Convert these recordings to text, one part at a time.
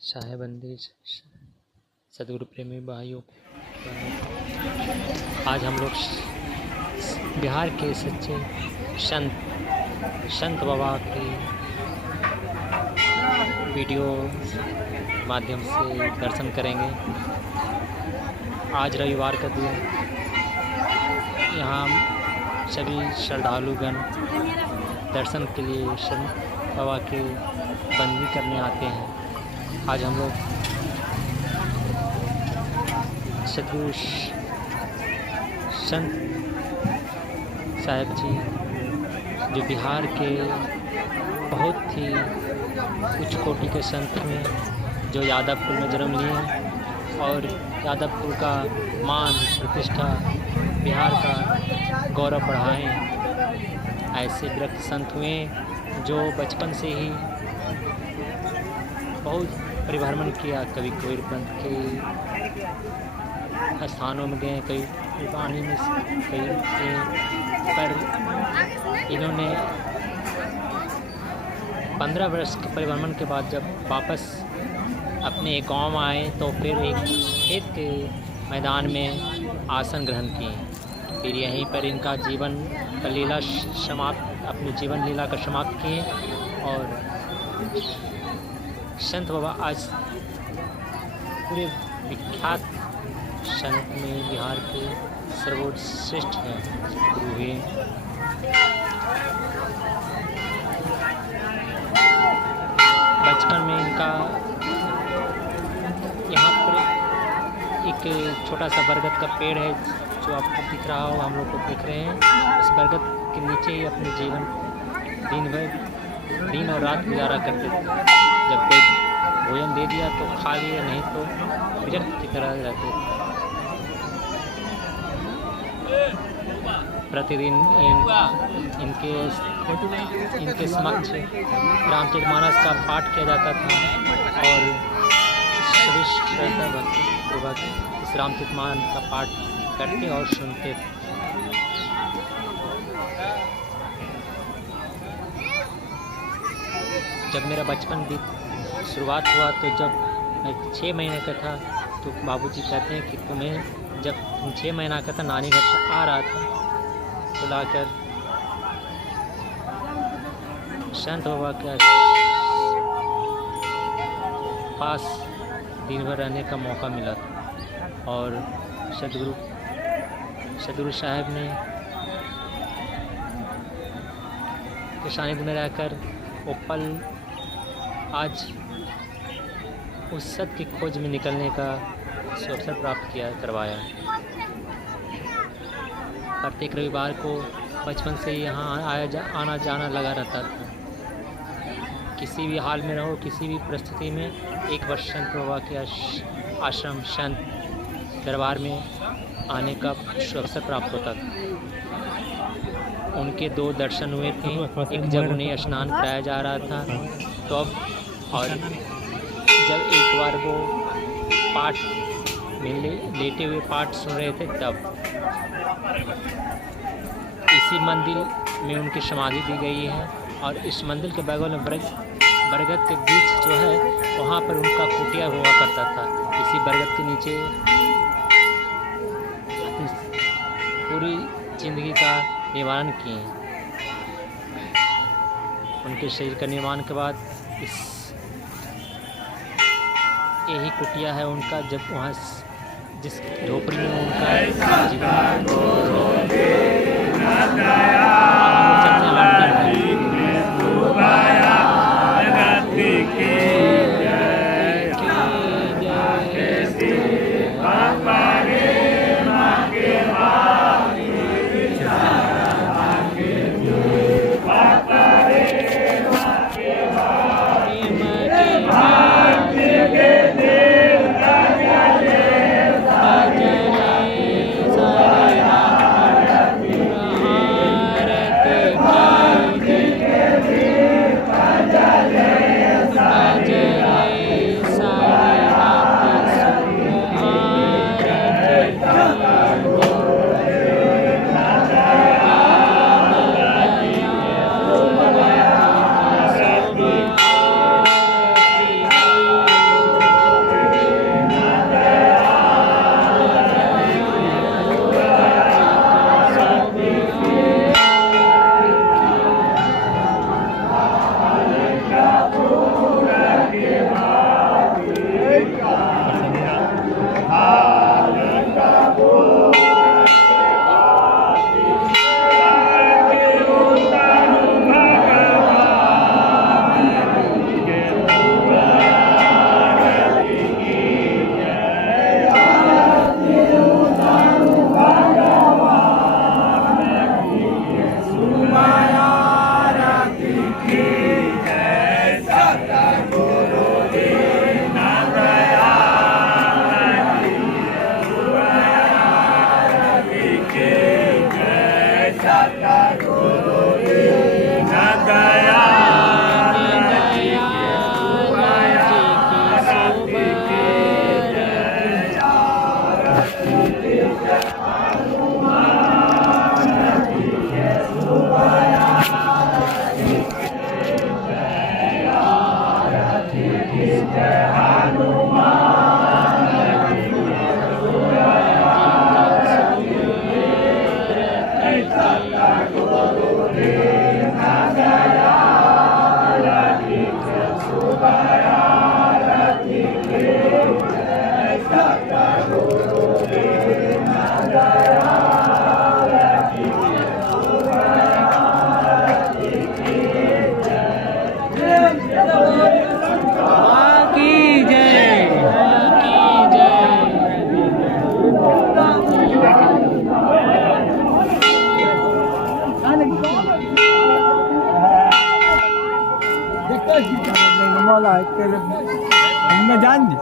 साहेबंदी सदगुरु प्रेमी भाइयों, आज हम लोग बिहार के सच्चे संत बाबा की वीडियो माध्यम से दर्शन करेंगे। आज रविवार का दिन, यहाँ सभी श्रद्धालुगण दर्शन के लिए संत बाबा के बंदगी करने आते हैं। आज हम लोग सदगुरु संत साहब जी, जो बिहार के बहुत ही उच्च कोटि के संत में, जो यादवपुर में जन्म लिए और यादवपुर का मान प्रतिष्ठा, बिहार का गौरव बढ़ाएं, ऐसे विरक्त संत हुए जो बचपन से ही बहुत परिभ्रमण किया। कभी कबीर पंथ के स्थानों में गए, कई वाणी में कई पर इन्होंने 15 वर्ष के परिभ्रमण के बाद जब वापस अपने गांव आए तो फिर एक खेत के मैदान में आसन ग्रहण किए। फिर यहीं पर इनका जीवन का लीला समाप्त, अपनी जीवन लीला का समाप्त किए। और संत बाबा आज पूरे विख्यात संत में बिहार के सर्वश्रेष्ठ हैं, गुरु हुए। बचपन में इनका यहाँ पर एक छोटा सा बरगद का पेड़ है जो आपको दिख रहा हो, हम लोग को देख रहे हैं। उस बरगद के नीचे ही अपने जीवन दिन और रात गुजारा करते थे। जब कोई भोजन दे दिया तो खा लिया, नहीं तो विरक्त की तरह रहते थे। प्रतिदिन इनके समक्ष रामचरितमानस का पाठ किया जाता था और सभी श्रद्धा भक्ति पूर्वक इस रामचरितमानस का पाठ करते और सुनते थे। जब मेरा बचपन भी शुरुआत हुआ तो जब मैं 6 महीने का था तो बाबूजी कहते हैं कि तुम्हें जब तुम 6 महीना का था, नानी घर से आ रहा था तो लाकर संत बाबा के पास दिन भर रहने का मौका मिला था। और सदगुरु साहब ने के सानिध्य में रहकर वो पल आज उस सत्य की खोज में निकलने का अवसर प्राप्त करवाया। प्रत्येक रविवार को बचपन से ही यहाँ आना जाना लगा रहता था। किसी भी हाल में रहो, किसी भी परिस्थिति में, एक वर्ष संत बाबा के आश्रम संत दरबार में आने का अवसर प्राप्त होता था। उनके 2 दर्शन हुए थे। एक जब उन्हें स्नान कराया जा रहा था तो अब, और जब एक बार वो पाठ में लेटे हुए पाठ सुन रहे थे तब। इसी मंदिर में उनकी समाधि दी गई है और इस मंदिर के बगल में बरगद के बीच जो है वहाँ पर उनका कुटिया हुआ करता था। इसी बरगद के नीचे पूरी जिंदगी का निर्माण किए। उनके शरीर का निर्माण के बाद यही कुटिया है उनका। जब वहाँ जिस झोपड़ी में उनका जान दी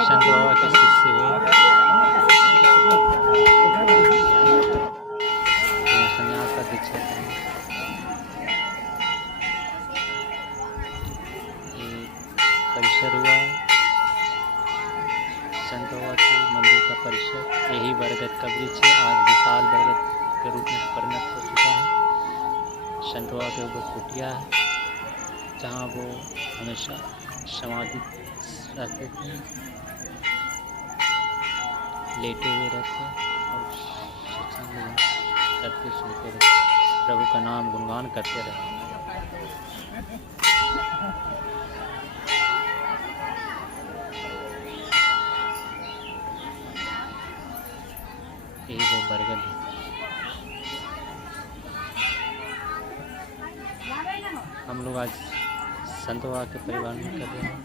संत बाबा के शिष्य हुए संन्यास का दीक्षा करें। ये परिसर हुआ संत बाबा के मंदिर का परिसर। यही बरगद का वृक्ष है, आज विशाल बरगद के रूप में परिणत हो चुका है। संत बाबा के ऊपर कुटिया है जहाँ वो हमेशा समाधि रहते थे, लेटे हुए रहते और सत्संग करते सुनते रहते, प्रभु का नाम गुणगान करते रहते। यही वो बरगद है। हम लोग आज संत बाबा के परिवार में कर रहे हैं,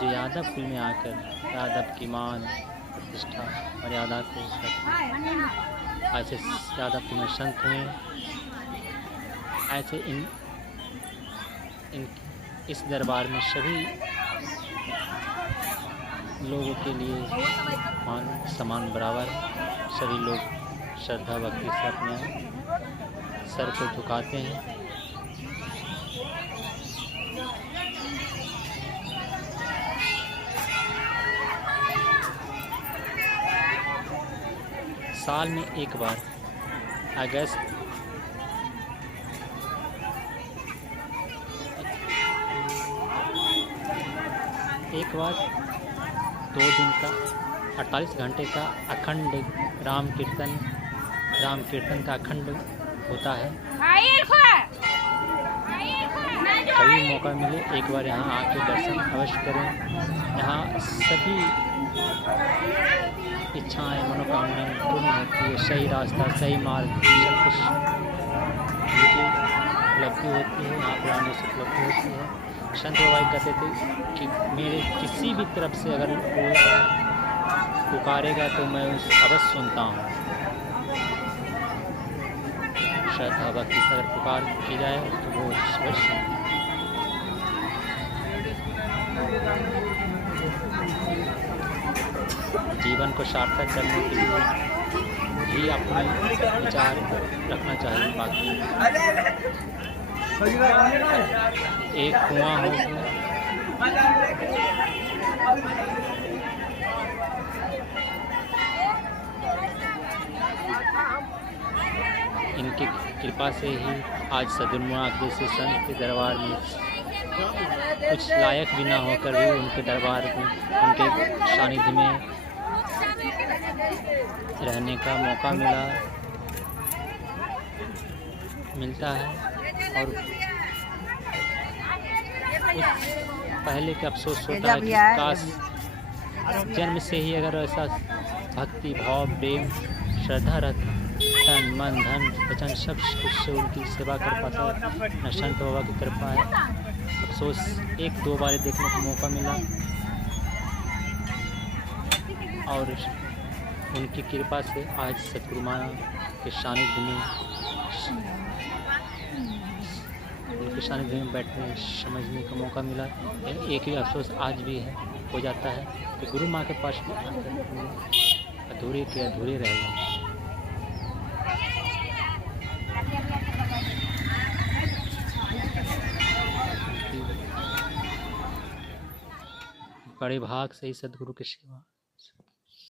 जो यादवपुर में आकर यादव की मान प्रतिष्ठा मर्यादा को रखते। ऐसे यादवपुर में संत हुए, ऐसे इस दरबार में सभी लोगों के लिए मान समान बराबर है। सभी लोग श्रद्धा भक्ति से अपने सर को झुकाते हैं। साल में एक बार अगस्त एक बार 2 दिन का 48 घंटे का अखंड राम कीर्तन का अखंड होता है। कभी मौका मिले एक बार यहाँ आके दर्शन अवश्य करें। यहाँ सभी इच्छाएं मनोकामनाएं पूर्ण होती है। सही रास्ता सही मार्ग सब कुछ उनकी उपलब्धि होती है। यहाँ पर आने से उपलब्धि होती है। संत बाबा कहते थे कि मेरे किसी भी तरफ से अगर कोई पुकारेगा तो मैं उसे अवश्य सुनता हूँ। श्रद्धा भक्ति से अगर पुकार की जाए तो वो अवश्य। जीवन को सार्थक करने के लिए ही अपना विचार रखना चाहिए। बाकी एक कुआं होगा, इनकी कृपा से ही आज सदगुरुनाथ जैसे संत के दरबार में कुछ लायक भी ना होकर भी उनके दरबार में उनके सानिध्य में रहने का मौका मिलता है। और उस पहले के अफसोस होता है कि काश जन्म से ही अगर ऐसा भक्ति भाव प्रेम श्रद्धा रहता, तन मन धन वचन सब कुछ से उनकी सेवा कर पाता। न संत बाबा की कृपा है। अफसोस 1-2 बार देखने का मौका मिला और उनकी कृपा से आज सतगुरु माँ के सानिध्य में उनके सानिध्य में बैठने समझने का मौका मिला। एक ही अफसोस आज भी है हो जाता है कि गुरु माँ के पास भी आकर अधूरे के अधूरे रह गए। बड़े भाग से ही सदगुरु की सेवा